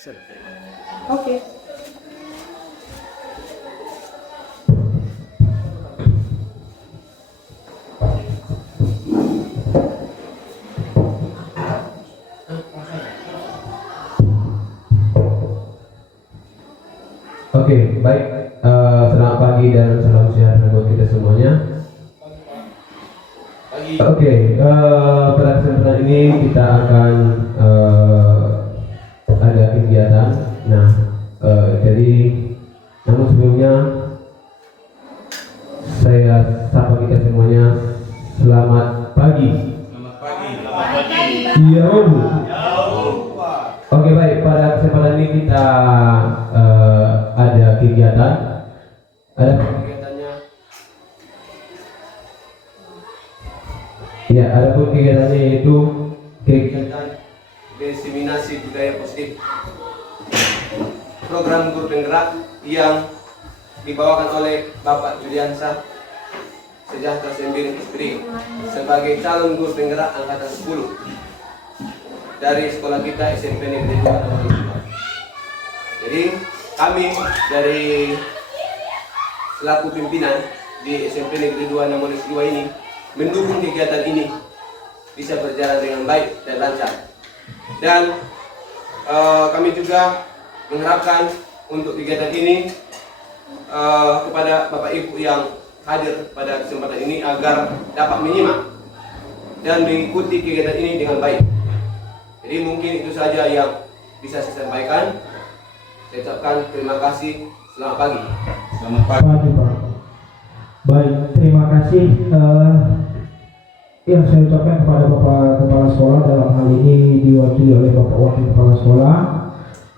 Oke. Oke, baik. Selamat pagi dan salam sejahtera buat kita semuanya. Oke, pada kesempatan ini kita akan ada kegiatan. Nah, jadi namun sebelumnya saya sapa kita semuanya selamat pagi. Selamat pagi. Iya. Oke, baik. Pada kesempatan ini kita ada kegiatan. Ada kegiatannya. Ya, ada pun kegiatannya yaitu kegiatan diseminasi budaya positif. Program guru penggerak yang dibawakan oleh Bapak Juliansyah Sejahtera Sembiring Esprit sebagai calon guru penggerak angkatan 10 dari sekolah kita SMP Negeri 2 Nawalusiwa. Jadi kami dari selaku pimpinan di SMP Negeri 2 Nawalusiwa ini mendukung kegiatan ini bisa berjalan dengan baik dan lancar. Dan kami juga mengharapkan untuk kegiatan ini kepada Bapak Ibu yang hadir pada kesempatan ini agar dapat menyimak dan mengikuti kegiatan ini dengan baik. Jadi mungkin itu saja yang bisa saya sampaikan. Saya ucapkan terima kasih. Selamat pagi. Selamat pagi, Pak. Baik, terima kasih yang saya ucapkan kepada Bapak Kepala Sekolah, dalam hal ini diwakili oleh Bapak Wakil Kepala Sekolah.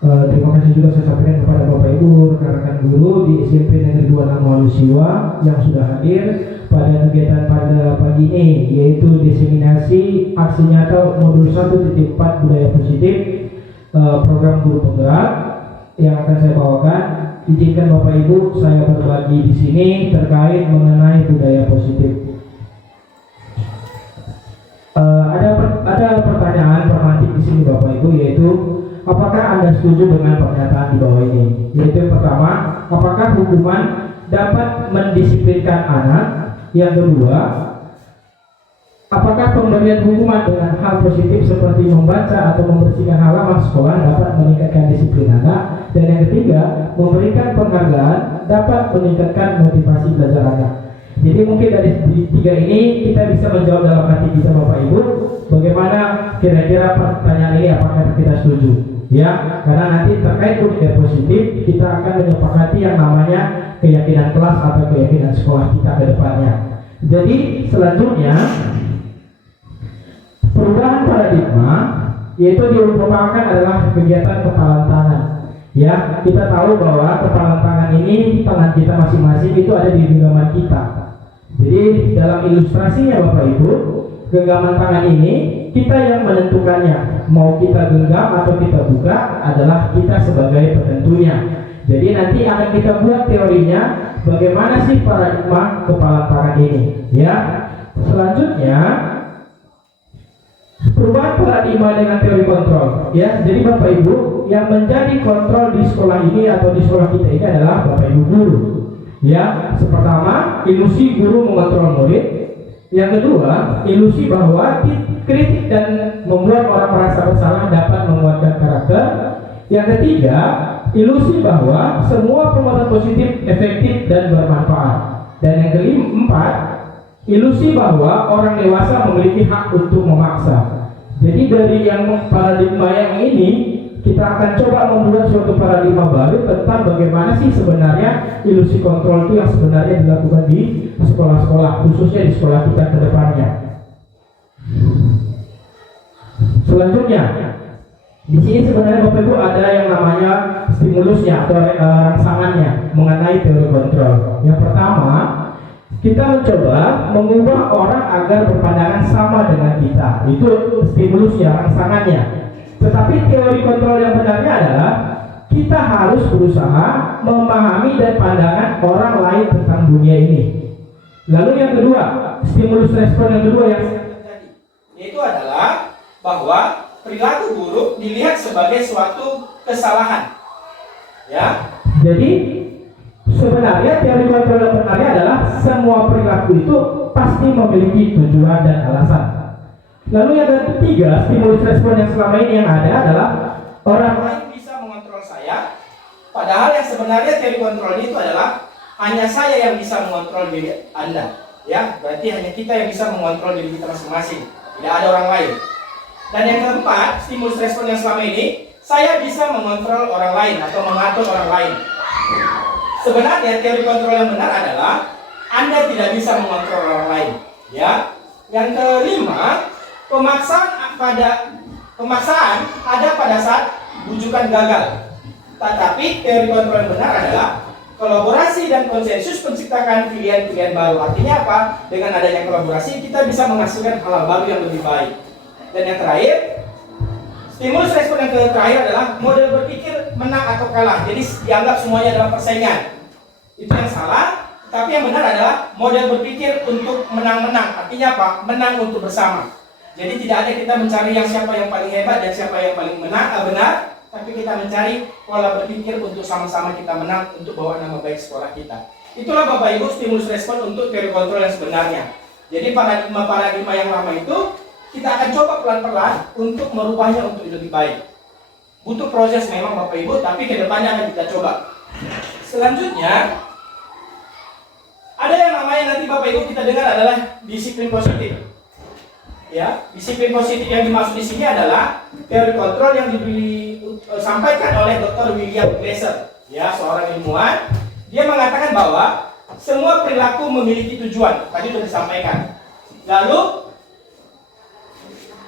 Terima kasih juga saya sampaikan kepada Bapak Ibu rekan-rekan guru di SMP Negeri 2 Nawalusiwa yang sudah hadir pada kegiatan pada pagi ini, yaitu diseminasi aksi nyata modul 1.4 budaya positif program guru penggerak yang akan saya bawakan. Izinkan Bapak Ibu saya berbagi di sini terkait mengenai budaya positif. Ada pertanyaan pragmatik di sini Bapak Ibu, yaitu apakah Anda setuju dengan pernyataan di bawah ini? Yaitu yang pertama, apakah hukuman dapat mendisiplinkan anak? Yang kedua, apakah pemberian hukuman dengan hal positif seperti membaca atau membersihkan halaman sekolah dapat meningkatkan disiplin anak? Dan yang ketiga, memberikan penghargaan dapat meningkatkan motivasi belajar anak. Jadi mungkin dari tiga ini kita bisa menjawab dalam hati kita Bapak Ibu, bagaimana kira-kira pertanyaan ini, apakah kita setuju? Ya, karena nanti terkait budaya positif kita akan menyepakati yang namanya keyakinan kelas atau keyakinan sekolah kita ke depannya. Jadi selanjutnya perubahan paradigma, yaitu diumpamakan adalah kegiatan kepalan tangan. Ya, kita tahu bahwa kepalan tangan ini, tangan kita masing-masing itu ada di genggaman kita. Jadi dalam ilustrasinya Bapak Ibu, genggaman tangan ini kita yang menentukannya, mau kita genggam atau kita buka adalah kita sebagai penentunya. Jadi nanti akan kita buat teorinya bagaimana sih paradigma kepala tangan ini. Ya, selanjutnya perubahan paradigma dengan teori kontrol. Ya, jadi Bapak Ibu yang menjadi kontrol di sekolah ini atau di sekolah kita ini adalah Bapak Ibu guru. Ya, pertama ilusi guru mengontrol murid. Yang kedua, ilusi bahwa kritik dan membuat orang merasa bersalah dapat menguatkan karakter. Yang ketiga, ilusi bahwa semua perbuatan positif efektif dan bermanfaat. Dan yang keempat, ilusi bahwa orang dewasa memiliki hak untuk memaksa. Jadi dari yang paradigma yang ini kita akan coba membuat suatu paradigma baru tentang bagaimana sih sebenarnya ilusi kontrol itu yang sebenarnya dilakukan di sekolah-sekolah, khususnya di sekolah kita ke depannya. Selanjutnya, di sini sebenarnya Bapak Ibu ada yang namanya stimulusnya atau rangsangannya mengenai teori kontrol. Yang pertama, kita mencoba mengubah orang agar berpandangan sama dengan kita. Itu stimulusnya, rangsangannya. Tetapi teori kontrol yang benarnya adalah kita harus berusaha memahami dan pandangan orang lain tentang dunia ini. Lalu yang kedua, stimulus respon yang kedua yang terjadi, yaitu adalah bahwa perilaku buruk dilihat sebagai suatu kesalahan. Ya. Jadi sebenarnya teori kontrol yang benarnya adalah semua perilaku itu pasti memiliki tujuan dan alasan. Lalu yang ketiga, stimulus respon yang selama ini yang ada adalah orang lain bisa mengontrol saya, padahal yang sebenarnya teori kontrol itu adalah hanya saya yang bisa mengontrol diri Anda. Ya, berarti hanya kita yang bisa mengontrol diri kita masing-masing, tidak ada orang lain. Dan yang keempat, stimulus respon yang selama ini, saya bisa mengontrol orang lain atau mengatur orang lain. Sebenarnya teori kontrol yang benar adalah Anda tidak bisa mengontrol orang lain. Ya. Yang kelima, pemaksaan ada pada saat bujukan gagal. Tetapi teori kontrol yang benar adalah kolaborasi dan konsensus menciptakan pilihan-pilihan baru. Artinya apa? Dengan adanya kolaborasi kita bisa menghasilkan hal baru yang lebih baik. Dan yang terakhir, stimulus respon yang terakhir adalah model berpikir menang atau kalah. Jadi dianggap semuanya adalah persaingan. Itu yang salah. Tapi yang benar adalah model berpikir untuk menang-menang. Artinya apa? Menang untuk bersama. Jadi tidak ada kita mencari yang siapa yang paling hebat dan siapa yang paling benar, tapi kita mencari pola berpikir untuk sama-sama kita menang untuk bawa nama baik sekolah kita. Itulah Bapak Ibu stimulus respon untuk teori kontrol yang sebenarnya. Jadi paradigma yang lama itu kita akan coba pelan-pelan untuk merubahnya untuk lebih baik. Butuh proses memang Bapak Ibu, tapi kedepannya akan kita coba. Selanjutnya ada yang namanya nanti Bapak Ibu kita dengar adalah disiplin positif. Ya, disiplin positif yang dimaksud di sini adalah teori kontrol yang disampaikan oleh Dr. William Glasser, ya, seorang ilmuwan. Dia mengatakan bahwa semua perilaku memiliki tujuan. Tadi sudah disampaikan. Lalu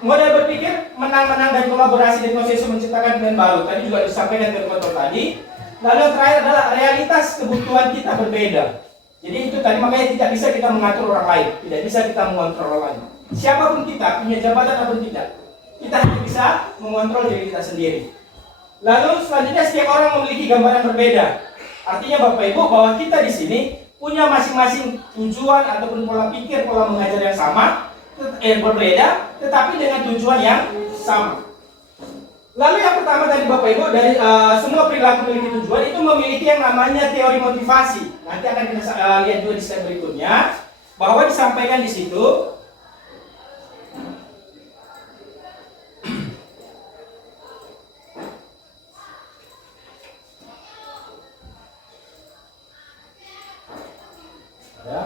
model berpikir menang-menang dan kolaborasi dan konsensus menciptakan pilihan baru. Tadi juga disampaikan teori kontrol tadi. Lalu yang terakhir adalah realitas kebutuhan kita berbeda. Jadi itu tadi makanya tidak bisa kita mengatur orang lain, tidak bisa kita mengontrol orang lain. Siapapun kita, punya jabatan ataupun tidak, kita hanya bisa mengontrol diri kita sendiri. Lalu selanjutnya setiap orang memiliki gambaran berbeda. Artinya Bapak Ibu bahwa kita di sini punya masing-masing tujuan ataupun pola pikir, pola mengajar yang sama, berbeda, tetapi dengan tujuan yang sama. Lalu yang pertama tadi Bapak Ibu dari semua perilaku memiliki tujuan itu memiliki yang namanya teori motivasi. Nanti akan kita lihat juga di slide berikutnya bahwa disampaikan di situ. Ya.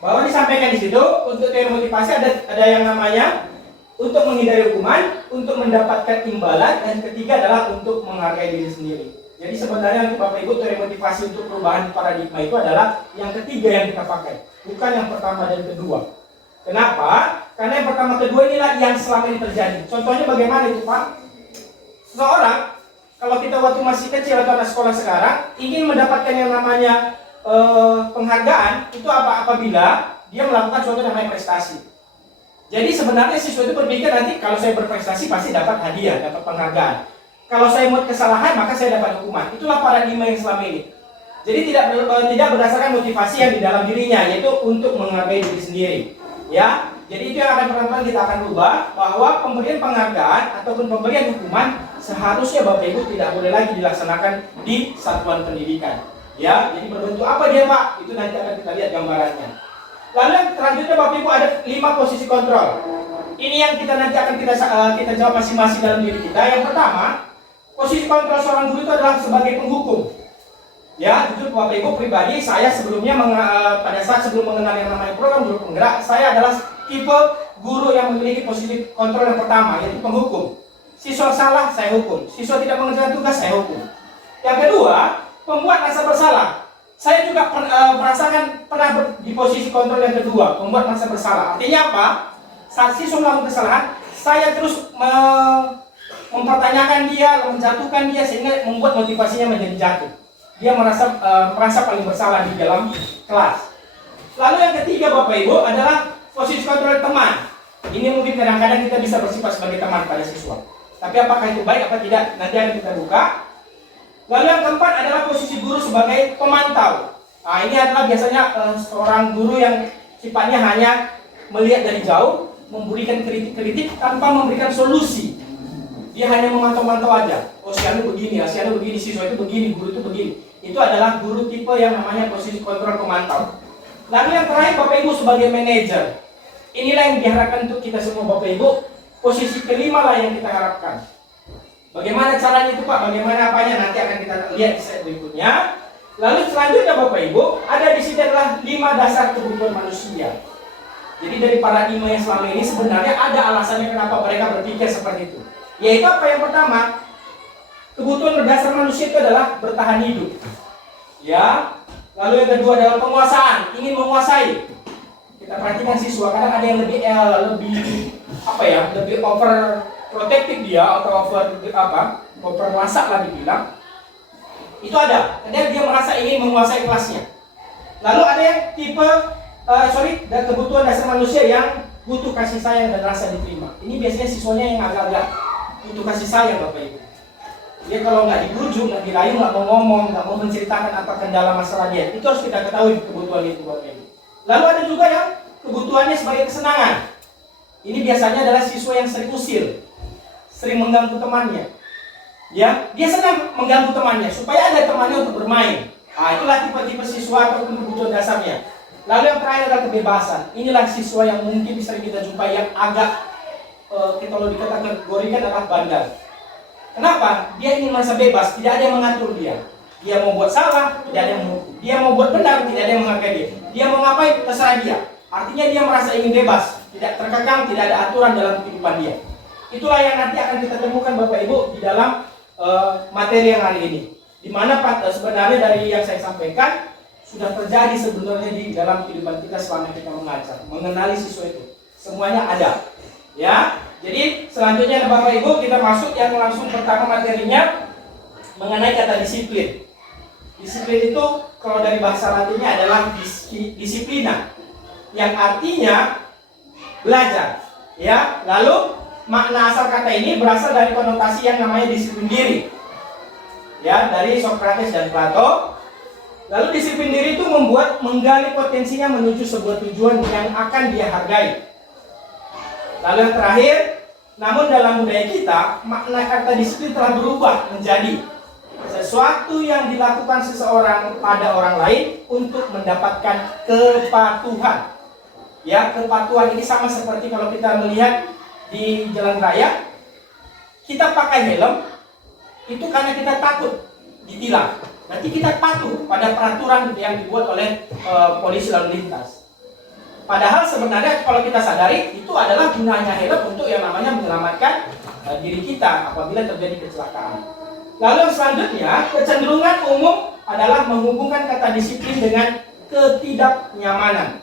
Bahwa disampaikan di situ untuk teori motivasi ada yang namanya untuk menghindari hukuman, untuk mendapatkan imbalan, dan ketiga adalah untuk menghargai diri sendiri. Jadi sebenarnya untuk Bapak Ibu teori motivasi untuk perubahan paradigma itu adalah yang ketiga yang kita pakai, bukan yang pertama dan kedua. Kenapa? Karena yang pertama kedua inilah yang selama ini terjadi. Contohnya bagaimana itu Pak? Seseorang kalau kita waktu masih kecil atau anak sekolah sekarang ingin mendapatkan yang namanya penghargaan itu apabila dia melakukan suatu namanya prestasi. Jadi sebenarnya siswa itu berpikir nanti kalau saya berprestasi pasti dapat hadiah, dapat penghargaan. Kalau saya buat kesalahan maka saya dapat hukuman. Itulah paradigma yang selama ini. Jadi tidak berdasarkan motivasi yang di dalam dirinya, yaitu untuk menghargai diri sendiri. Ya, jadi itu yang akan pelan-pelan kita akan rubah bahwa pemberian penghargaan ataupun pemberian hukuman seharusnya Bapak Ibu tidak boleh lagi dilaksanakan di satuan pendidikan. Ya, jadi berbentuk apa dia Pak? Itu nanti akan kita lihat gambarannya. Lalu selanjutnya Bapak Ibu ada 5 posisi kontrol. Ini yang kita nanti akan kita jawab masing-masing dalam diri kita. Yang pertama, posisi kontrol seorang guru itu adalah sebagai penghukum. Ya, jujur Bapak Ibu pribadi, saya sebelumnya pada saat sebelum mengenal yang namanya program guru penggerak, saya adalah tipe guru yang memiliki posisi kontrol yang pertama, yaitu penghukum. Siswa salah, saya hukum. Siswa tidak mengerjakan tugas, saya hukum. Yang kedua, pembuat rasa bersalah. Saya juga pernah di posisi kontrol yang kedua, pembuat rasa bersalah. Artinya apa? Saat siswa melakukan kesalahan, saya terus mempertanyakan dia, menjatuhkan dia sehingga membuat motivasinya menjadi jatuh. Dia merasa paling bersalah di dalam kelas. Lalu yang ketiga Bapak Ibu adalah posisi kontrol teman. Ini mungkin kadang-kadang kita bisa bersifat sebagai teman pada siswa. Tapi apakah itu baik apa tidak? Nanti akan kita buka. Lalu yang keempat adalah posisi guru sebagai pemantau. Nah, ini adalah biasanya seorang guru yang sifatnya hanya melihat dari jauh, memberikan kritik-kritik tanpa memberikan solusi. Dia hanya memantau-mantau aja. Oh, si anu begini, si anu begini, siswa itu begini, guru itu begini. Itu adalah guru tipe yang namanya posisi kontrol pemantau. Lalu yang terakhir Bapak Ibu sebagai manajer. Inilah yang diharapkan untuk kita semua Bapak Ibu. Posisi kelima lah yang kita harapkan. Bagaimana caranya itu Pak? Bagaimana apanya? Nanti akan kita lihat di slide berikutnya. Lalu selanjutnya Bapak Ibu, ada di sini adalah 5 dasar kebutuhan manusia. Jadi dari paradigma yang selama ini sebenarnya ada alasannya kenapa mereka berpikir seperti itu. Yaitu apa yang pertama? Kebutuhan dasar manusia itu adalah bertahan hidup. Ya. Lalu yang kedua adalah penguasaan, ingin menguasai. Kita perhatikan siswa, kadang ada yang lebih lebih over protektif dia atau over masak lah dibilang. Itu ada, kadang dia merasa ingin menguasai kelasnya. Lalu ada yang tipe dan kebutuhan dasar manusia yang butuh kasih sayang dan rasa diterima. Ini biasanya siswanya yang agak-agak butuh kasih sayang Bapak Ibu. Dia kalau nggak dibujuk, nggak dirayu, nggak mau ngomong, nggak mau menceritakan apa kendala masalah dia. Itu harus kita ketahui kebutuhan itu Bapak Ibu. Lalu ada juga yang kebutuhannya sebagai kesenangan. Ini biasanya adalah siswa yang sering usil, sering mengganggu temannya. Ya, dia senang mengganggu temannya supaya ada temannya untuk bermain. Nah, itulah tipe-tipe siswa atau kebutuhan dasarnya. Lalu yang terakhir adalah kebebasan. Inilah siswa yang mungkin sering kita jumpai yang agak kalau dikategorikan adalah bandel. Kenapa? Dia ingin merasa bebas, tidak ada yang mengatur dia. Dia mau buat salah, tidak ada yang menghukum. Dia mau buat benar, tidak ada yang menghargai dia. Dia mau ngapain, terserah dia. Artinya dia merasa ingin bebas, tidak terkekang, tidak ada aturan dalam kehidupan dia. Itulah yang nanti akan kita temukan Bapak Ibu di dalam materi yang hari ini. Di mana sebenarnya dari yang saya sampaikan sudah terjadi sebenarnya di dalam kehidupan kita selama kita mengajar, mengenali siswa itu. Semuanya ada. Ya. Jadi selanjutnya Bapak Ibu kita masuk yang langsung pertama materinya mengenai kata disiplin. Disiplin itu kalau dari bahasa Latinnya adalah disiplina, yang artinya belajar. Ya, lalu makna asal kata ini berasal dari konotasi yang namanya disiplin diri. Ya, dari Socrates dan Plato. Lalu disiplin diri itu menggali potensinya menuju sebuah tujuan yang akan dia hargai. Lalu yang terakhir, namun dalam budaya kita, makna kata disiplin telah berubah menjadi sesuatu yang dilakukan seseorang pada orang lain untuk mendapatkan kepatuhan. Ya, kepatuhan ini sama seperti kalau kita melihat di jalan raya, kita pakai helm itu karena kita takut ditilang. Nanti kita patuh pada peraturan yang dibuat oleh polisi lalu lintas. Padahal sebenarnya kalau kita sadari itu adalah gunanya helm untuk yang namanya menyelamatkan diri kita apabila terjadi kecelakaan. Lalu yang selanjutnya, kecenderungan umum adalah menghubungkan kata disiplin dengan ketidaknyamanan.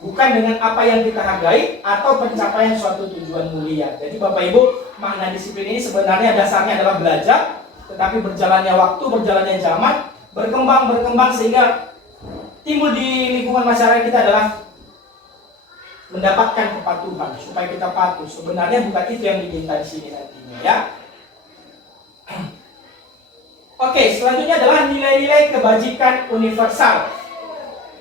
Bukan dengan apa yang kita hargai atau pencapaian suatu tujuan mulia. Jadi Bapak Ibu, makna disiplin ini sebenarnya dasarnya adalah belajar, tetapi berjalannya waktu, berjalannya zaman, berkembang sehingga timbul di lingkungan masyarakat kita adalah mendapatkan kepatuhan, supaya kita patuh. Sebenarnya bukan itu yang diminta di sini nantinya, ya. Oke, selanjutnya adalah nilai-nilai kebajikan universal.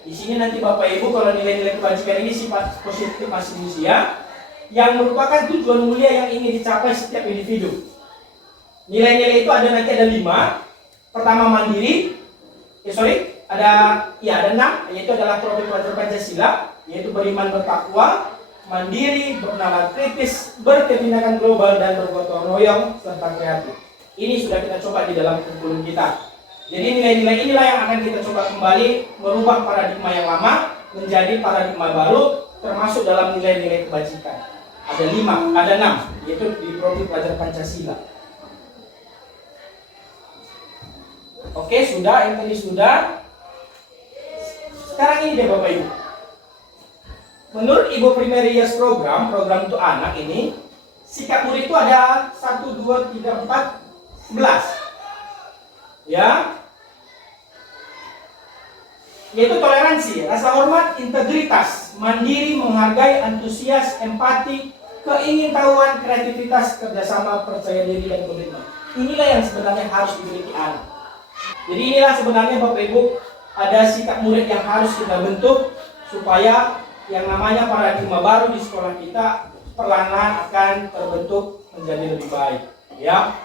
Di sini nanti Bapak Ibu kalau nilai-nilai kebajikan ini sifat positif manusia yang merupakan tujuan mulia yang ingin dicapai setiap individu. Nilai-nilai itu nanti ada 5. Pertama mandiri, ada 6, yaitu adalah profil pelajar Pancasila, yaitu beriman bertakwa, mandiri, bernalar kritis, berketindakan global, dan bergotong royong serta kreatif. Ini sudah kita coba di dalam kurikulum kita. Jadi nilai-nilai inilah yang akan kita coba kembali merubah paradigma yang lama menjadi paradigma baru, termasuk dalam nilai-nilai kebajikan. Ada 6, yaitu di profil pelajar Pancasila. Oke, sudah, yang tadi sudah. Sekarang ini deh Bapak Ibu. Menurut Ibu Primary Years program untuk anak ini, sikap murid itu ada 1, 2, 3, 4, 11. Ya. Yaitu toleransi, rasa hormat, integritas, mandiri, menghargai, antusias, empati, keingintahuan, kreativitas, kerjasama, percaya diri, dan komitmen. inilah yang sebenarnya harus dimiliki anak. Jadi inilah sebenarnya Bapak Ibu, ada sikap murid yang harus kita bentuk supaya yang namanya paradigma baru di sekolah kita perlahan-lahan akan terbentuk menjadi lebih baik, ya.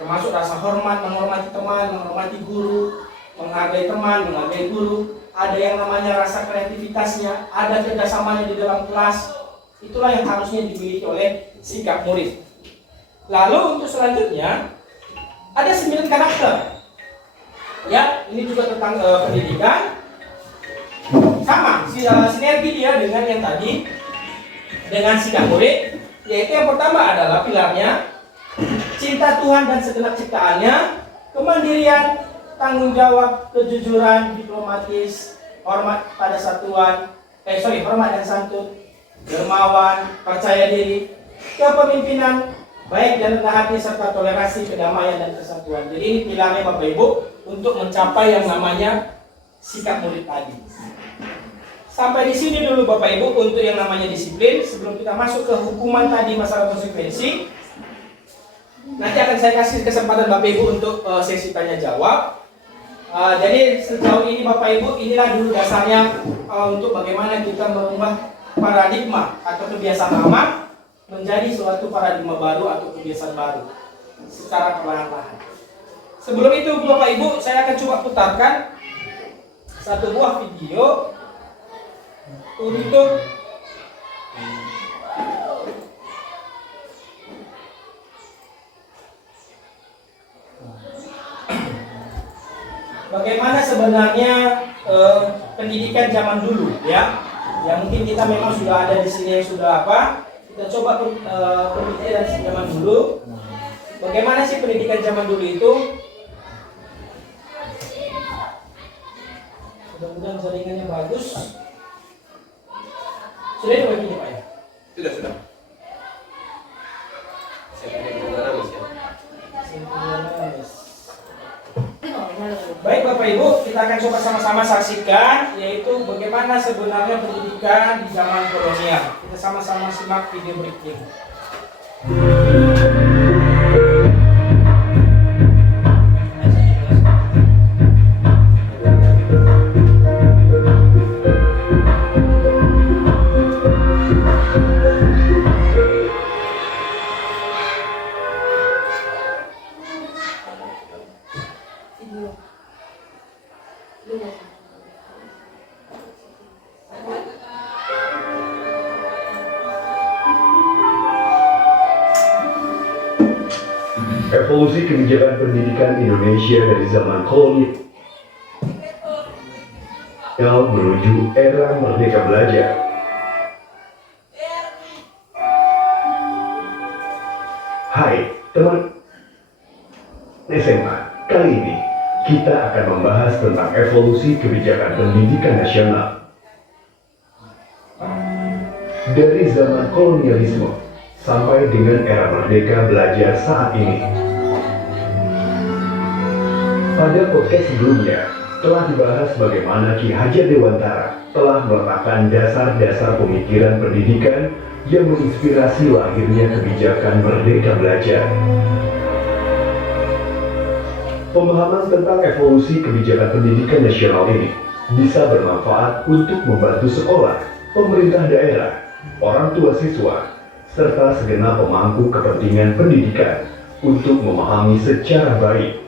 Termasuk rasa hormat, menghormati teman, menghormati guru, menghargai teman, menghargai guru. Ada yang namanya rasa kreativitasnya, ada kerjasamanya di dalam kelas. Itulah yang harusnya dimiliki oleh sikap murid. Lalu untuk selanjutnya ada 9 karakter. Ya, ini juga tentang pendidikan. Sama, sinergi dia dengan yang tadi, dengan sikap murid. Yaitu yang pertama adalah pilarnya cinta Tuhan dan segenap ciptaannya, kemandirian, tanggung jawab, kejujuran, diplomatis, hormat pada hormat dan santun, dermawan, percaya diri, kepemimpinan, baik dan rendah hati serta toleransi, kedamaian dan kesatuan. Jadi ini pilarnya Bapak Ibu untuk mencapai yang namanya sikap murid tadi. Sampai di sini dulu Bapak Ibu untuk yang namanya disiplin. Sebelum kita masuk ke hukuman tadi masalah konsekuensi, nanti akan saya kasih kesempatan Bapak Ibu untuk sesi tanya jawab. Jadi sejauh ini Bapak Ibu, inilah dulu dasarnya untuk bagaimana kita merubah paradigma atau kebiasaan lama menjadi suatu paradigma baru atau kebiasaan baru secara perlahan-lahan. Sebelum itu Bapak Ibu, saya akan coba putarkan satu buah video untuk bagaimana sebenarnya pendidikan zaman dulu, ya. Yang mungkin kita memang sudah ada di sini yang sudah apa? Kita coba pendidikan zaman dulu. Bagaimana sih pendidikan zaman dulu itu? Mudah-mudahan jaringannya bagus. Sudah coba gini Pak ya? Sudah. Saya tidak mengenal ya. Baik Bapak Ibu, kita akan coba sama-sama saksikan yaitu bagaimana sebenarnya pendidikan di zaman kolonial. Kita sama-sama simak video berikut ini. Evolusi kebijakan pendidikan Indonesia dari zaman kolonial menuju era merdeka belajar. Hai teman SMA, kali ini kita akan membahas tentang evolusi kebijakan pendidikan nasional dari zaman kolonialisme sampai dengan era merdeka belajar saat ini. Pada podcast sebelumnya, telah dibahas bagaimana Ki Hajar Dewantara telah meletakkan dasar-dasar pemikiran pendidikan yang menginspirasi lahirnya kebijakan Merdeka Belajar. Pemahaman tentang evolusi kebijakan pendidikan nasional ini bisa bermanfaat untuk membantu sekolah, pemerintah daerah, orang tua siswa, serta segenap pemangku kepentingan pendidikan untuk memahami secara baik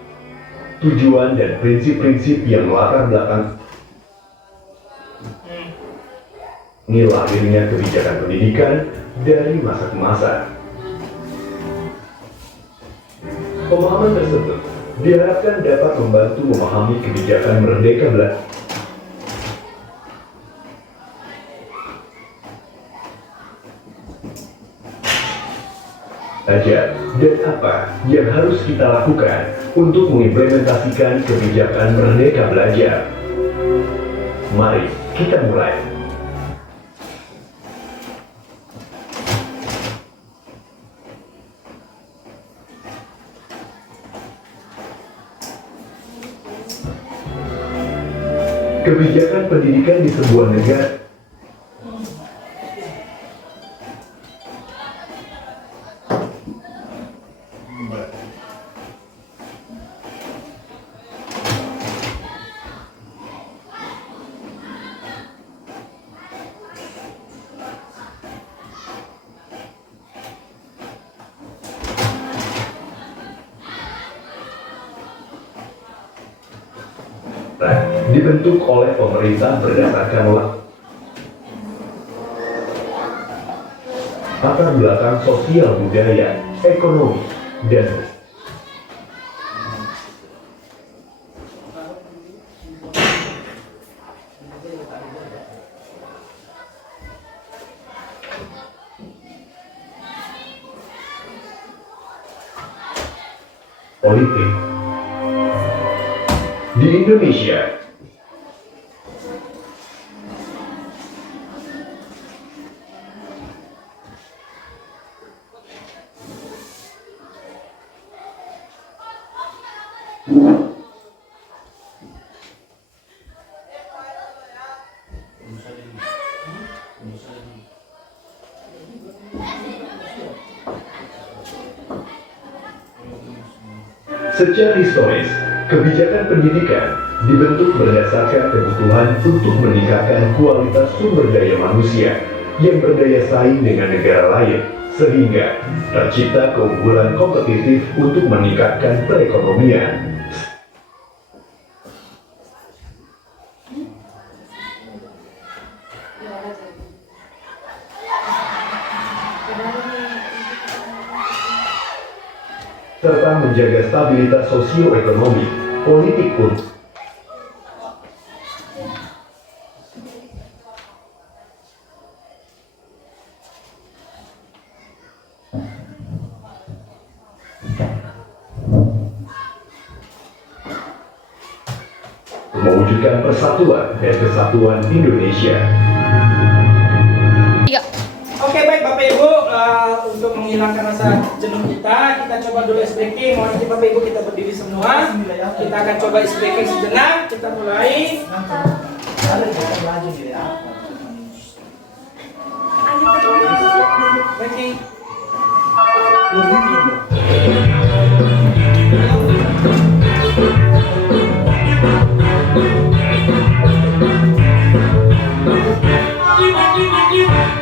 tujuan dan prinsip-prinsip yang melatar belakang lahirnya kebijakan pendidikan dari masa ke masa. Pemahaman tersebut diharapkan dapat membantu memahami kebijakan Merdeka Belajar dan apa yang harus kita lakukan untuk mengimplementasikan kebijakan Merdeka Belajar. Mari kita mulai. Kebijakan pendidikan di sebuah negara dibentuk oleh pemerintah berdasarkan latar belakang sosial budaya, ekonomi, dan politik. Di Indonesia, secara historis, kebijakan pendidikan dibentuk berdasarkan kebutuhan untuk meningkatkan kualitas sumber daya manusia yang berdaya saing dengan negara lain, sehingga tercipta keunggulan kompetitif untuk meningkatkan perekonomian. Serta menjaga stabilitas sosioekonomi, politik pun mewujudkan persatuan dan kesatuan Indonesia. Oke, baik Bapak Ibu, untuk menghilangkan rasa jenuh kita coba dulu ice breaking. Mohon nanti Bapak Ibu kita berdiri semua. Kita akan coba ice breaking sejenak. Kita mulai. Breaking.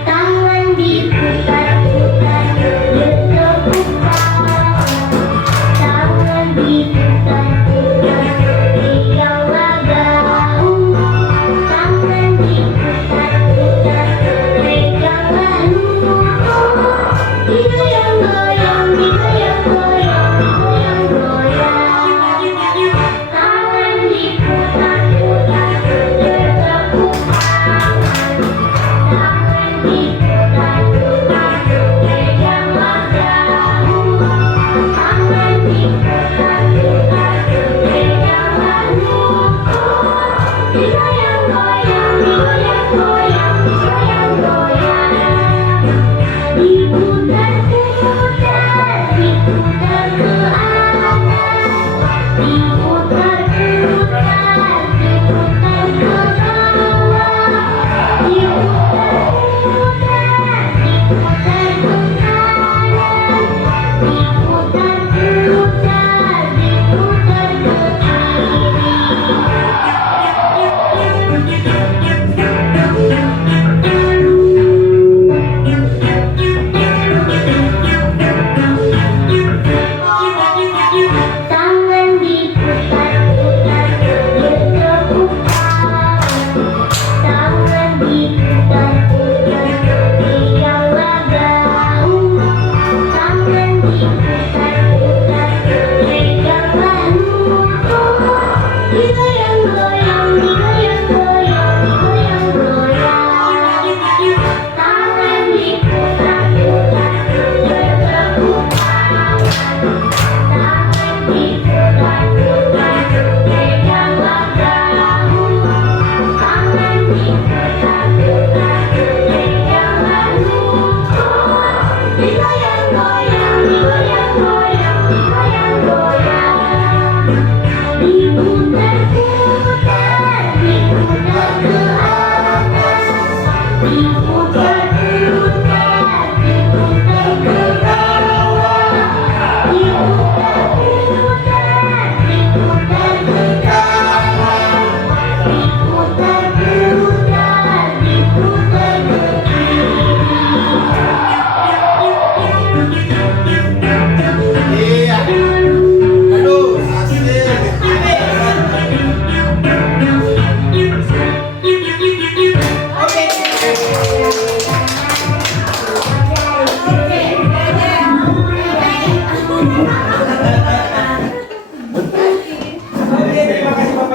Tangan diputar-putar bertepuk tangan. Tangan diputar-putar riang lagahu. Tangan diputar-putar riang lalu. Digoyang-goyang, digoyang-goyang, digoyang-goyang. Tangan diputar-putar bertepuk tangan. Tangan diputar-putar riang lagahu. Tangan diputar-putar riang lalu. Digoyang-goyang, digoyang-goyang, digoyang-goyang. Diputar-putar, diputar ke atas. Diputar-putar, diputar ke bawah. Diputar-putar, diputar ke kanan. Diputar-putar, diputar ke kiri. Tangan diputar-putar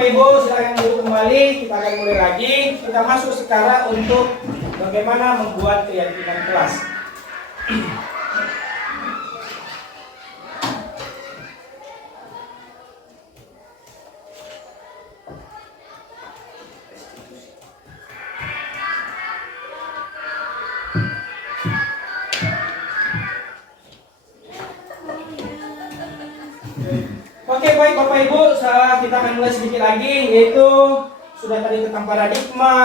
Ibu, silakan duduk kembali. Kita akan mulai lagi. Kita masuk sekarang untuk bagaimana membuat keyakinan kelas. Oke, baik Bapak Ibu, kita akan mulai sedikit lagi, yaitu sudah tadi tentang paradigma,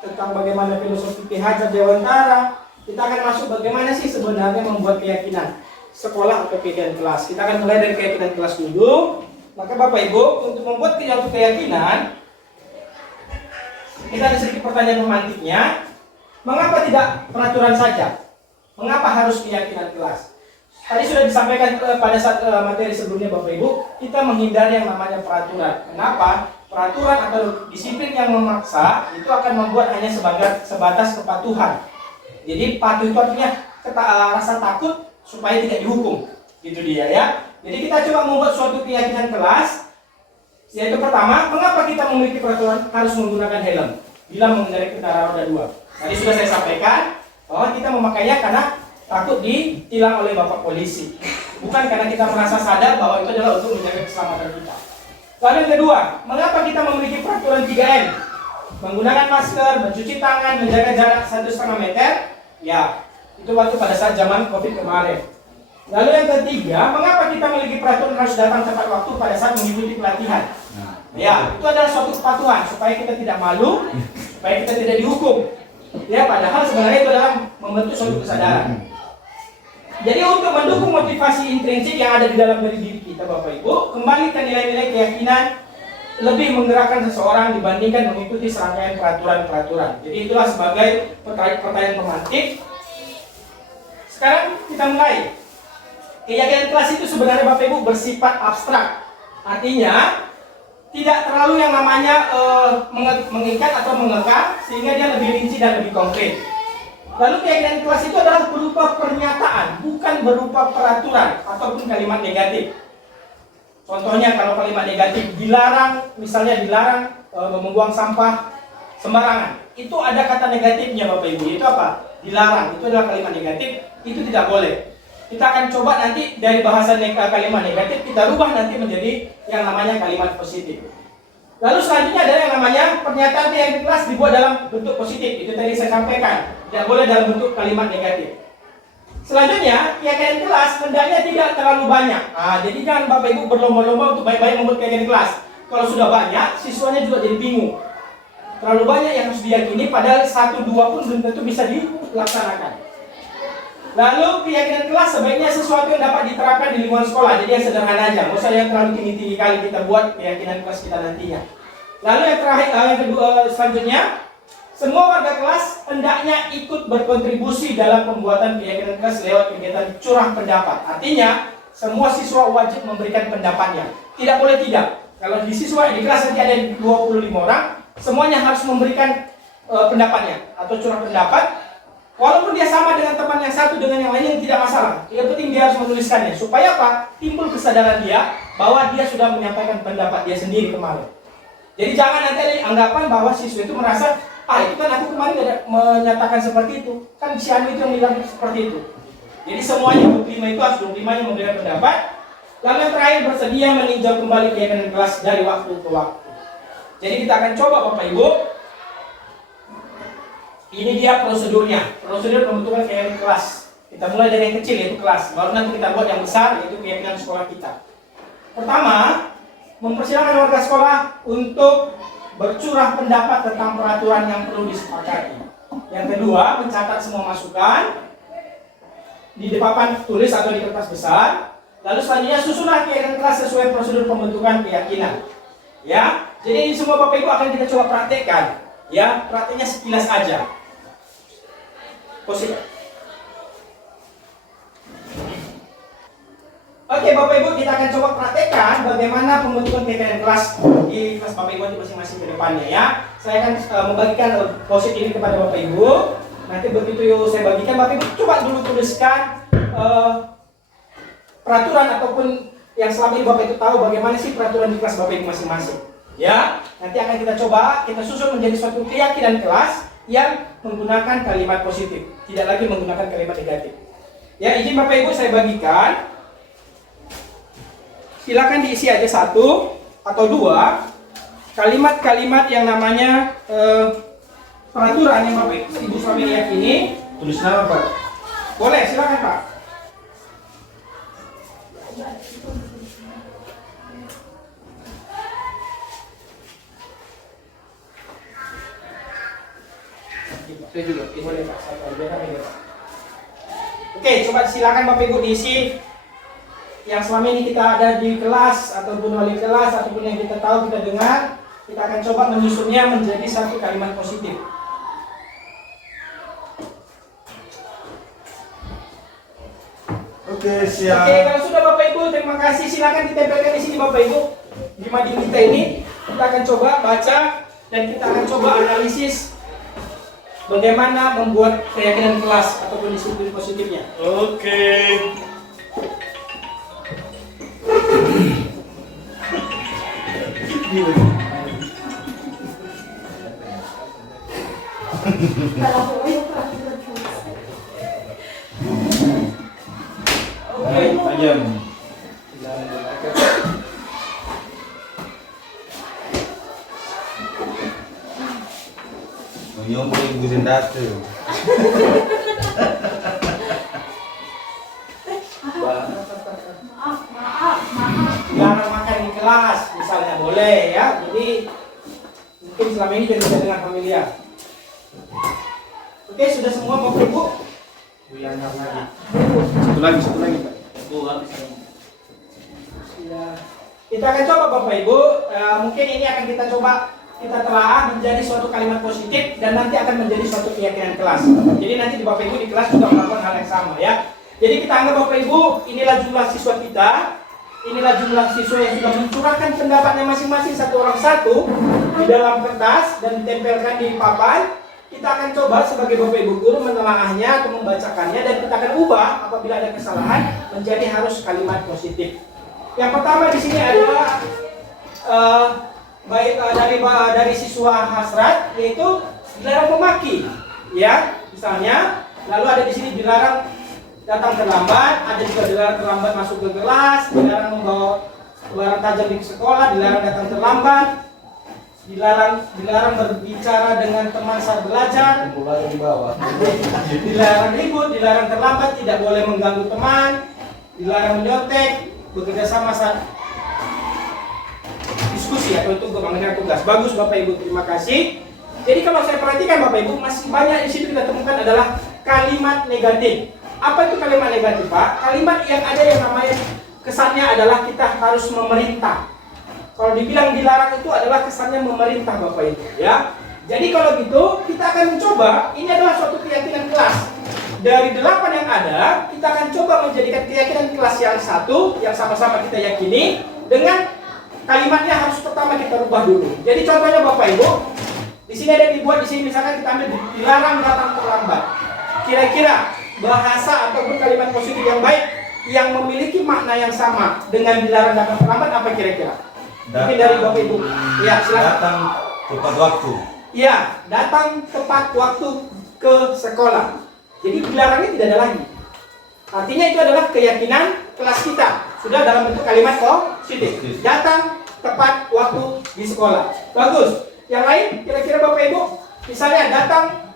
tentang bagaimana filosofi Ki Hajar Dewantara. Kita akan masuk bagaimana sih sebenarnya membuat keyakinan sekolah atau keyakinan kelas. Kita akan mulai dari keyakinan kelas dulu. Maka Bapak Ibu, untuk membuat suatu keyakinan, kita ada sedikit pertanyaan pemantiknya. Mengapa tidak peraturan saja? Mengapa harus keyakinan kelas? Tadi sudah disampaikan pada saat materi sebelumnya Bapak Ibu, kita menghindari yang namanya peraturan. Kenapa? Peraturan atau disiplin yang memaksa itu akan membuat hanya sebatas kepatuhan. Jadi patuh itu artinya rasa takut supaya tidak dihukum. Gitu dia ya. Jadi kita coba membuat suatu keyakinan kelas. Yaitu pertama, mengapa kita memiliki peraturan harus menggunakan helm bila mengendarai kendaraan roda 2? Tadi sudah saya sampaikan bahwa kita memakainya karena takut ditilang oleh Bapak polisi, bukan karena kita merasa sadar bahwa itu adalah untuk menjaga keselamatan kita. Lalu yang kedua, mengapa kita memiliki peraturan 3M? Menggunakan masker, mencuci tangan, menjaga jarak 1,5 meter. Ya, itu waktu pada saat zaman COVID kemarin. Lalu yang ketiga, mengapa kita memiliki peraturan harus datang tepat waktu pada saat mengikuti pelatihan? Ya, itu adalah suatu kepatuhan supaya kita tidak malu, supaya kita tidak dihukum. Ya, padahal sebenarnya itu adalah membentuk suatu kesadaran. Jadi untuk mendukung motivasi intrinsik yang ada di dalam diri kita Bapak Ibu, kembalikan nilai-nilai keyakinan lebih menggerakkan seseorang dibandingkan mengikuti serangkaian peraturan-peraturan. Jadi itulah sebagai pertanyaan pemantik. Sekarang kita mulai. Keyakinan kelas itu sebenarnya Bapak Ibu bersifat abstrak. Artinya tidak terlalu yang namanya mengikat atau mengekang, sehingga dia lebih rinci dan lebih konkret. Lalu keyakinan kelas itu adalah berupa pernyataan, bukan berupa peraturan ataupun kalimat negatif. Contohnya kalau kalimat negatif dilarang, misalnya dilarang membuang sampah sembarangan. Itu ada kata negatifnya Bapak Ibu. Itu apa? Dilarang. Itu adalah kalimat negatif. Itu tidak boleh. Kita akan coba nanti dari bahasa kalimat negatif kita rubah nanti menjadi yang namanya kalimat positif. Lalu selanjutnya ada yang namanya pernyataan keyakinan kelas dibuat dalam bentuk positif. Itu tadi saya sampaikan. Tidak boleh dalam bentuk kalimat negatif. Selanjutnya, keyakinan kelas hendaknya tidak terlalu banyak. Jadi jangan Bapak Ibu berlomba-lomba untuk baik-baik membuat keyakinan kelas. Kalau sudah banyak, siswanya juga jadi bingung. Terlalu banyak yang harus diyakini, padahal 1-2 pun belum tentu bisa dilaksanakan. Lalu keyakinan kelas sebaiknya sesuatu yang dapat diterapkan di lingkungan sekolah. Jadi yang sederhana aja, nggak usah yang terlalu tinggi-tinggi kali kita buat keyakinan kelas kita nantinya. Lalu yang terakhir, yang kedua selanjutnya, semua warga kelas hendaknya ikut berkontribusi dalam pembuatan keyakinan kelas lewat kegiatan curah pendapat. Artinya, semua siswa wajib memberikan pendapatnya. Tidak boleh tidak. Kalau di siswa di kelas nanti ada 25 orang, semuanya harus memberikan pendapatnya atau curah pendapat. Walaupun dia sama dengan teman yang satu dengan yang lain yang tidak masalah. Yang penting dia harus menuliskannya. Supaya apa? Timbul kesadaran dia bahwa dia sudah menyampaikan pendapat dia sendiri kemarin. Jadi jangan nanti ada anggapan bahwa siswa itu merasa, itu kan aku kemarin tidak menyatakan seperti itu. Kan si Anu itu yang bilang seperti itu. Jadi semuanya 25 itu harus 25 yang memberikan pendapat. Lalu yang terakhir bersedia meninjau kembali keyakinan kelas dari waktu ke waktu. Jadi kita akan coba Bapak Ibu. Ini dia prosedurnya, prosedur pembentukan keyakinan kelas. Kita mulai dari yang kecil yaitu kelas, baru nanti kita buat yang besar yaitu keyakinan sekolah kita. Pertama, mempersilahkan warga sekolah untuk bercurah pendapat tentang peraturan yang perlu disepakati. Yang kedua, mencatat semua masukan di papan tulis atau di kertas besar. Lalu selanjutnya susunlah keyakinan kelas sesuai prosedur pembentukan keyakinan. Ya, jadi ini semua Bapak Ibu akan kita coba praktekkan. Ya, prakteknya sekilas aja. Positif. Oke Bapak Ibu, kita akan coba praktekkan bagaimana pembentukan keyakinan kelas di kelas Bapak Ibu masing-masing ke depannya ya. Saya akan membagikan posit ini kepada Bapak Ibu. Nanti begitu saya bagikan, Bapak Ibu coba dulu tuliskan peraturan ataupun yang selama ini Bapak Ibu tahu bagaimana sih peraturan di kelas Bapak Ibu masing-masing. Ya, nanti akan kita coba kita susun menjadi suatu keyakinan kelas yang menggunakan kalimat positif, tidak lagi menggunakan kalimat negatif. Ya, izin Bapak Ibu saya bagikan. Silakan diisi aja 1 atau 2 kalimat-kalimat yang namanya peraturan yang Bapak Ibu suami yakini. Tulis nama Pak. Boleh, silakan Pak. Saya juga. Boleh Pak, satu biar kami lihat. Oke, coba silakan Bapak Ibu diisi yang selama ini kita ada di kelas ataupun wali kelas ataupun yang kita tahu kita dengar, kita akan coba menyusunnya menjadi satu kalimat positif. Oke, Oke, siap. kalau sudah Bapak Ibu, terima kasih. Silakan ditempelkan di sini Bapak Ibu. Di mading kita ini kita akan coba baca dan kita akan coba analisis bagaimana membuat keyakinan kelas ataupun disiplin positifnya. Oke. Oke. Ayam. Ayam boleh gusin datu. Dilarang makan di kelas misalnya boleh ya. Jadi mungkin selama ini tidak dengan familiar. Oke, sudah semua Bapak Ibu? Satu lagi Pak. Ya. Kita akan coba Bapak Ibu, mungkin ini akan kita coba kita telah menjadi suatu kalimat positif dan nanti akan menjadi suatu keyakinan kelas. Jadi nanti di Bapak Ibu di kelas juga melakukan hal yang sama ya. Jadi kita anggap Bapak Ibu, inilah jumlah siswa kita, inilah jumlah siswa yang sudah mencurahkan pendapatnya masing-masing satu orang satu di dalam kertas dan ditempelkan di papan. Kita akan coba sebagai Bapak Ibu guru menelaahnya atau membacakannya dan kita akan ubah apabila ada kesalahan menjadi harus kalimat positif. Yang pertama di sini adalah dari siswa Hasrat, yaitu dilarang memaki, ya misalnya. Lalu ada di sini dilarang datang terlambat, ada juga dilarang terlambat masuk ke kelas, dilarang membawa barang tajam di sekolah, dilarang datang terlambat, dilarang berbicara dengan teman saat belajar, dilarang ribut, dilarang terlambat, tidak boleh mengganggu teman, dilarang menyontek, bekerja sama saat diskusi atau untuk mengerjakan tugas. Bagus Bapak Ibu, terima kasih. Jadi kalau saya perhatikan Bapak Ibu, masih banyak di situ kita temukan adalah kalimat negatif. Apa itu kalimat negatif Pak? Kalimat yang ada yang namanya kesannya adalah kita harus memerintah. Kalau dibilang dilarang itu adalah kesannya memerintah Bapak Ibu ya. Jadi kalau gitu kita akan mencoba, ini adalah suatu keyakinan kelas. Dari 8 yang ada, kita akan coba menjadikan keyakinan kelas yang satu, yang sama-sama kita yakini, dengan kalimatnya harus pertama kita rubah dulu. Jadi contohnya Bapak Ibu, di sini ada dibuat di sini misalkan kita ambil dilarang datang terlambat. Kira-kira bahasa ataupun kalimat positif yang baik yang memiliki makna yang sama dengan dilarang datang terlambat apa kira-kira? Mungkin dari Bapak Ibu. Ya, silakan. Datang tepat waktu. Ya, datang tepat waktu ke sekolah. Jadi dilarangnya tidak ada lagi. Artinya itu adalah keyakinan kelas kita. Sudah dalam bentuk kalimat positif. Datang tepat waktu di sekolah. Bagus. Yang lain, kira-kira Bapak Ibu, misalnya datang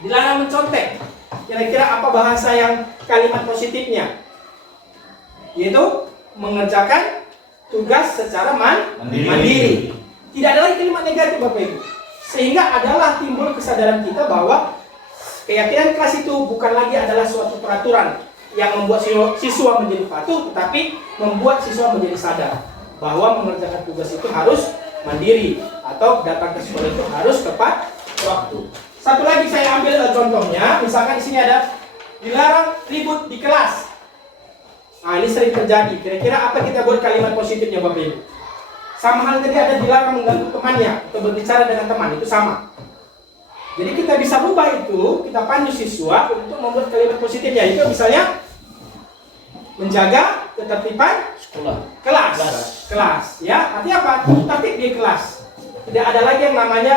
dilarang mencontek. Kira-kira apa bahasa yang kalimat positifnya? Yaitu mengerjakan tugas secara mandiri. Tidak ada lagi kalimat negatif Bapak Ibu. Sehingga adalah timbul kesadaran kita bahwa keyakinan kelas itu bukan lagi adalah suatu peraturan yang membuat siswa menjadi patuh, tetapi membuat siswa menjadi sadar bahwa mengerjakan tugas itu harus mandiri atau datang ke sekolah itu harus tepat waktu. Satu lagi saya ambil contohnya, misalkan di sini ada dilarang ribut di kelas. Nah, ini sering terjadi. Kira-kira apa kita buat kalimat positifnya Bapak Ibu? Sama hal tadi ada dilarang mengganggu temannya atau berbicara dengan teman, itu sama. Jadi kita bisa rubah itu, kita pandu siswa untuk membuat kalimat positifnya. Itu misalnya menjaga ketertiban kelas. kelas. Ya, artinya apa? Tertib di kelas. Tidak ada lagi yang namanya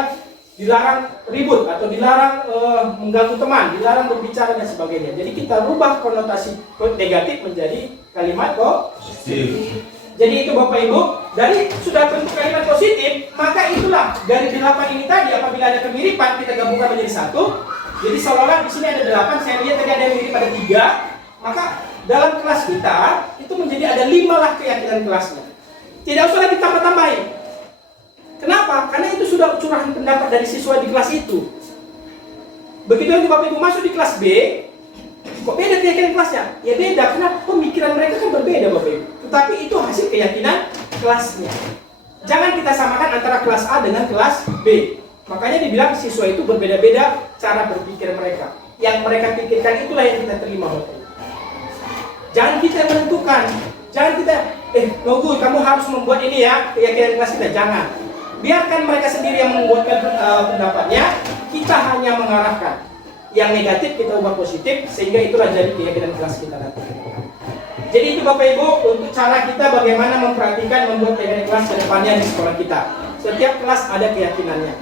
dilarang ribut atau dilarang mengganggu teman, dilarang berbicara dan sebagainya. Jadi kita rubah konotasi negatif menjadi kalimat Positif. Jadi itu Bapak Ibu, dari sudah bentuk kalimat positif, maka itulah dari 8 ini tadi apabila ada kemiripan kita gabungkan menjadi satu. Jadi seolah-olah di sini ada 8, saya lihat tadi ada yang mirip pada 3, maka dalam kelas kita itu menjadi ada 5 lah keyakinan kelasnya. Tidak usah lagi tambah-tambahin. Kenapa? Karena itu sudah curahan pendapat dari siswa di kelas itu. Begitu nanti Bapak Ibu masuk di kelas B, kok beda keyakinan kelasnya? Ya beda, karena pemikiran mereka kan berbeda Bapak Ibu. Tetapi itu hasil keyakinan kelasnya. Jangan kita samakan antara kelas A dengan kelas B. Makanya dibilang siswa itu berbeda-beda cara berpikir mereka. Yang mereka pikirkan itulah yang kita terima Bapak Ibu. Jangan kita menentukan. Jangan kita, Nogu, kamu harus membuat ini ya, keyakinan kelas kita. Jangan. Biarkan mereka sendiri yang membuatkan pendapatnya. Kita hanya mengarahkan. Yang negatif kita ubah positif, sehingga itulah jadi keyakinan kelas kita nanti. Jadi itu Bapak Ibu untuk cara kita bagaimana memperhatikan membuat keyakinan kelas ke depannya di sekolah kita. Setiap kelas ada keyakinannya.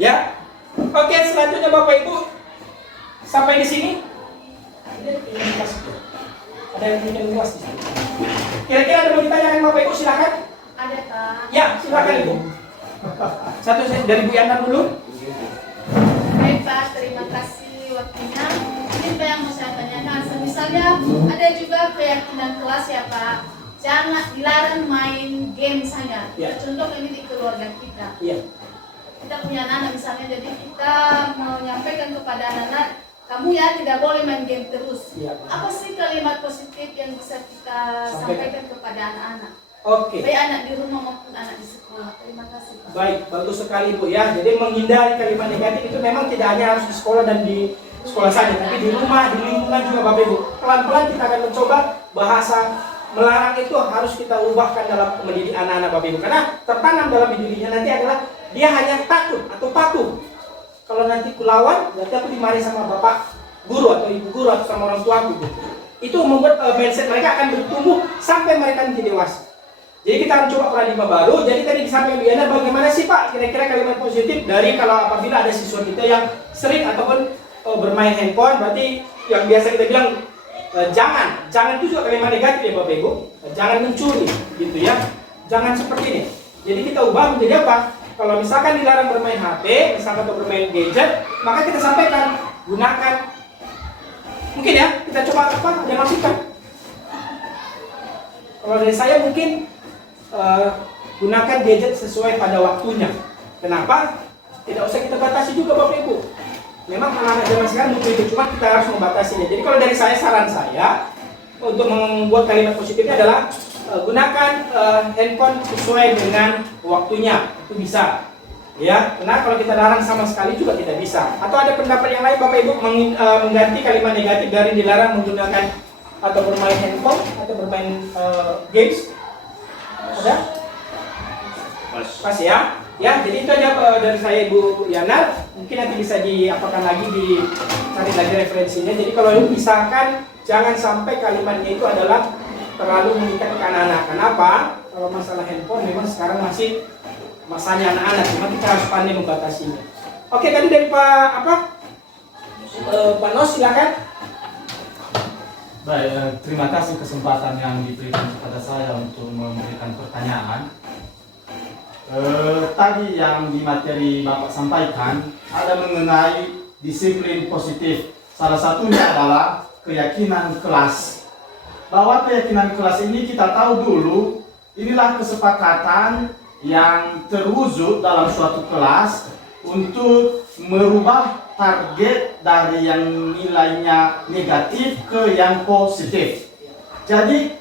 Ya. Oke, selanjutnya Bapak Ibu sampai di sini. Ada yang punya kelas di sini. Kira-kira ada mau ditanyakan Bapak Ibu, silakan. Ada Kak. Ya, silakan Ibu. Satu dari Bu Yana dulu. Baik Pak, terima kasih waktunya. Ini Pak yang mau saya tanyakan. Misalnya ada juga keyakinan kelas ya Pak. Jangan dilarang main game saja. Ya. Contoh ini di keluarga kita. Iya. Kita punya anak misalnya, jadi kita mau menyampaikan kepada anak-anak, kamu ya tidak boleh main game terus. Iya. Apa sih kalimat positif yang bisa kita sampaikan kepada anak-anak? Oke. Baik anak di rumah maupun anak di sekolah. Terima kasih Pak. Baik, bagus sekali Bu ya. Jadi menghindari kalimat negatif itu memang tidak hanya harus di sekolah dan di sekolah saja, tapi di rumah, di lingkungan juga Bapak Ibu. Pelan-pelan kita akan mencoba bahasa melarang itu harus kita ubahkan dalam mendidik anak-anak Bapak Ibu. Karena tertanam dalam dirinya nanti adalah dia hanya takut atau patuh. Kalau nanti kulawan, berarti aku dimarahi sama bapak guru atau ibu guru atau sama orang tua aku. Itu membuat mindset mereka akan bertumbuh sampai mereka menjadi dewasa. Jadi kita akan coba paradigma baru. Jadi tadi disampaikan Bu Yana, bagaimana sih Pak kira-kira kalimat positif dari kalau apabila ada siswa kita yang sering ataupun bermain handphone, berarti yang biasa kita bilang jangan itu juga kalimat negatif ya Bapak Ibu. Jangan mencuri gitu ya. Jangan seperti ini. Jadi kita ubah menjadi apa? Kalau misalkan dilarang bermain HP, misalkan atau bermain gadget, maka kita sampaikan gunakan. Mungkin ya, kita coba apa? Ada masukan. Kalau dari saya mungkin gunakan gadget sesuai pada waktunya. Kenapa? Tidak usah kita batasi juga Bapak Ibu. Memang anak-anak zaman sekarang butuh itu, cuma kita harus membatasinya. Jadi kalau dari saya, saran saya untuk membuat kalimat positifnya adalah gunakan handphone sesuai dengan waktunya. Itu bisa. Ya, karena kalau kita larang sama sekali juga tidak bisa. Atau ada pendapat yang lain Bapak Ibu mengganti kalimat negatif dari dilarang menggunakan atau bermain handphone atau bermain games. Ada? Pas ya? Ya, jadi itu aja dari saya Ibu Yana. Mungkin nanti bisa diapakan lagi, dicari lagi referensinya. Jadi kalau misalkan jangan sampai kalimatnya itu adalah terlalu mengikat ke anak-anak. Kenapa? Kalau masalah handphone memang sekarang masih masanya anak-anak, cuma kita harus pandai membatasinya. Oke, tadi dari Pak Nos, silakan. Baik, terima kasih kesempatan yang diberikan kepada saya untuk memberikan pertanyaan. Tadi yang di materi Bapak sampaikan ada mengenai disiplin positif. Salah satunya adalah keyakinan kelas. Bahwa keyakinan kelas ini kita tahu dulu, inilah kesepakatan yang terwujud dalam suatu kelas untuk merubah target dari yang nilainya negatif ke yang positif. Jadi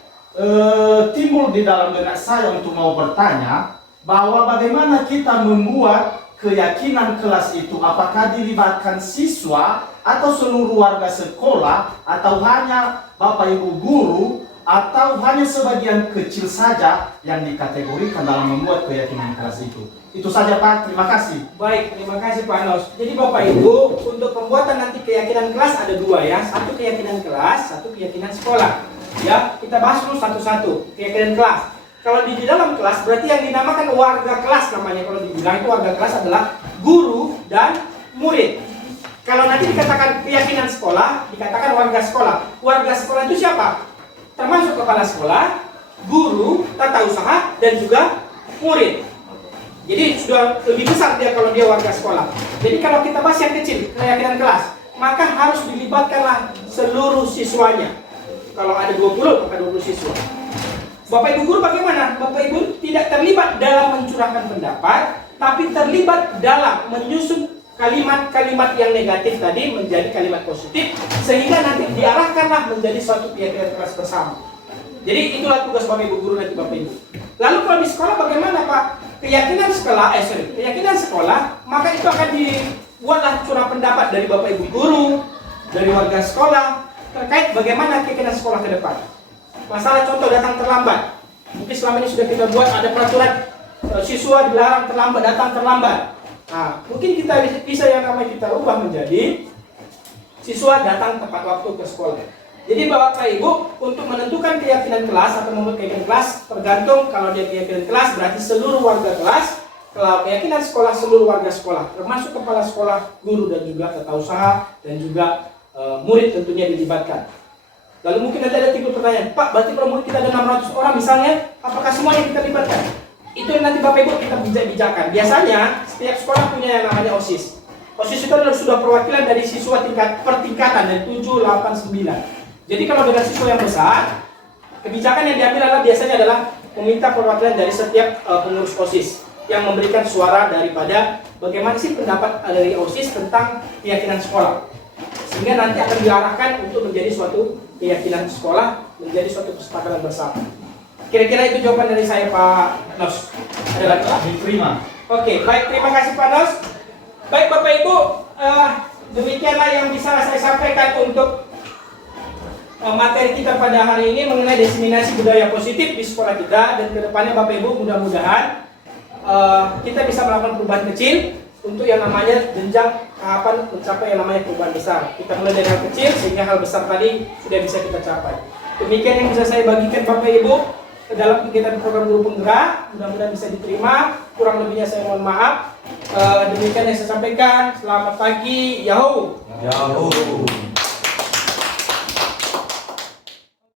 timbul di dalam benak saya untuk mau bertanya bahwa bagaimana kita membuat keyakinan kelas itu, apakah dilibatkan siswa atau seluruh warga sekolah atau hanya Bapak Ibu guru atau hanya sebagian kecil saja yang dikategorikan dalam membuat keyakinan kelas itu. Itu saja Pak, terima kasih. Baik, terima kasih Pak Nos. Jadi Bapak Ibu, untuk pembuatan nanti keyakinan kelas ada dua ya. Satu keyakinan kelas, satu keyakinan sekolah. Ya, kita bahas dulu satu-satu. Keyakinan kelas. Kalau di dalam kelas berarti yang dinamakan warga kelas namanya. Kalau dibilang itu warga kelas adalah guru dan murid. Kalau nanti dikatakan keyakinan sekolah, dikatakan warga sekolah. Warga sekolah itu siapa? Termasuk kepala sekolah, guru, tata usaha, dan juga murid. Jadi sudah lebih besar dia kalau dia warga sekolah. Jadi kalau kita bahas yang kecil, keyakinan kelas, maka harus dilibatkanlah seluruh siswanya. Kalau ada 20, maka 20 siswa. Bapak Ibu guru bagaimana? Bapak Ibu tidak terlibat dalam mencurahkan pendapat, tapi terlibat dalam menyusun kalimat-kalimat yang negatif tadi menjadi kalimat positif, sehingga nanti diarahkanlah menjadi suatu keyakinan kelas bersama. Jadi itulah tugas Bapak Ibu guru nanti Bapak Ibu. Lalu kalau di sekolah bagaimana Pak? Keyakinan sekolah, maka itu akan dibuatlah curah pendapat dari Bapak Ibu guru, dari warga sekolah terkait bagaimana keyakinan sekolah ke depan. Masalah contoh datang terlambat. Mungkin selama ini sudah kita buat ada peraturan siswa dilarang terlambat, datang terlambat. Nah, mungkin kita bisa yang namanya kita ubah menjadi siswa datang tepat waktu ke sekolah. Jadi Bapak Ibu untuk menentukan keyakinan kelas atau membuat keyakinan kelas tergantung kalau dia keyakinan kelas berarti seluruh warga kelas. Kalau keyakinan sekolah seluruh warga sekolah termasuk kepala sekolah, guru dan juga tata usaha dan juga murid tentunya dilibatkan. Lalu mungkin ada timbul pertanyaan, Pak, berarti kalau murid kita ada 600 orang misalnya, apakah semuanya kita libatkan? Itu yang nanti Bapak Ibu kita bijak-bijakkan. Biasanya setiap sekolah punya yang namanya OSIS. OSIS itu adalah sudah perwakilan dari siswa pertingkatan dari 7, 8, 9. Jadi kalau dengan siswa yang besar, kebijakan yang diambil adalah biasanya adalah meminta perwakilan dari setiap pengurus OSIS yang memberikan suara daripada bagaimana sih pendapat dari OSIS tentang keyakinan sekolah. Sehingga nanti akan diarahkan untuk menjadi suatu keyakinan sekolah, menjadi suatu kesepakatan bersama. Kira-kira itu jawaban dari saya Pak Nos. Ada lagi Pak? Diterima. Oke, baik, terima kasih Pak Nos. Baik Bapak Ibu, demikianlah yang bisa saya sampaikan untuk materi kita pada hari ini mengenai diseminasi budaya positif di sekolah kita. Dan kedepannya Bapak Ibu mudah-mudahan kita bisa melakukan perubahan kecil untuk yang namanya jenjang tahapan mencapai yang namanya perubahan besar. Kita mulai dari hal kecil sehingga hal besar tadi sudah bisa kita capai. Demikian yang bisa saya bagikan Bapak Ibu dalam kegiatan program guru penggerak. Mudah-mudahan bisa diterima. Kurang lebihnya saya mohon maaf. Demikian yang saya sampaikan. Selamat pagi. Yahoo. Yahoo.